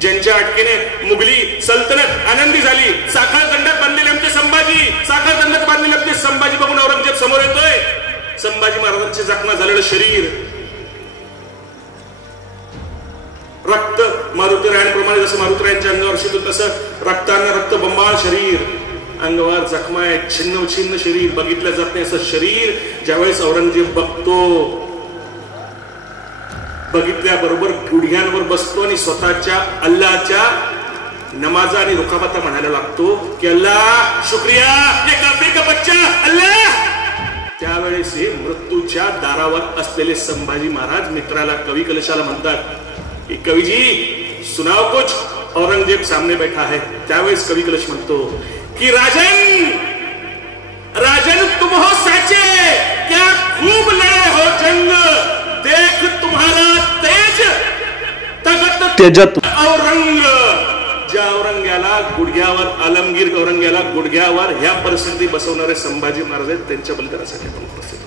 ज्यांच्या अटकेने मुघली सल्तनत आनंदी झाली, साखर दंडात बांधलेले आमचे संभाजी, साखर दंडात बांधलेले आमचे संभाजी बघून औरंगजेब समोर येतोय. संभाजी महाराजांचे जखमा झालेलं शरीर, रक्त मारुतीरायांप्रमाणे जसं मारुतीरायांच्या अंगावर शिरतो तसं रक्तानं रक्त बंबाळ शरीर, अंगावर जखमा आहे, छिन्न छिन्न शरीर, बघितलं जात नाही असं शरीर. ज्यावेळेस औरंगजेब बघतो, बघितल्याबरोबर गुडघ्यांवर बसतो आणि स्वतःच्या अल्लाच्या नमाजा आणि रुकाबाता म्हणायला लागतो की अल्लाह शुक्रिया, ये काफिर का बच्चा अल्लाह. त्यावेळेस हे मृत्यूच्या दारावर असलेले संभाजी महाराज मित्राला कवी कलशाला म्हणतात कि कविजी सुनाओ कुछ. औरंगजेब सामने बैठा है. त्यावेळेस कवी कलश म्हणतो कि राजन राजन तुम हो साचे, क्या खूब लड़े हो जंग, देख तुम्हारा तेज तगत तेजत औरंग. ज्या औरंग्याला गुडघ्यावर, आलमगीर औरंग्याला गुडघ्यावर ह्या परिस्थिती बसवणारे संभाजी महाराज आहेत, त्यांच्या बलिदानासाठी आपण प्रसिद्ध.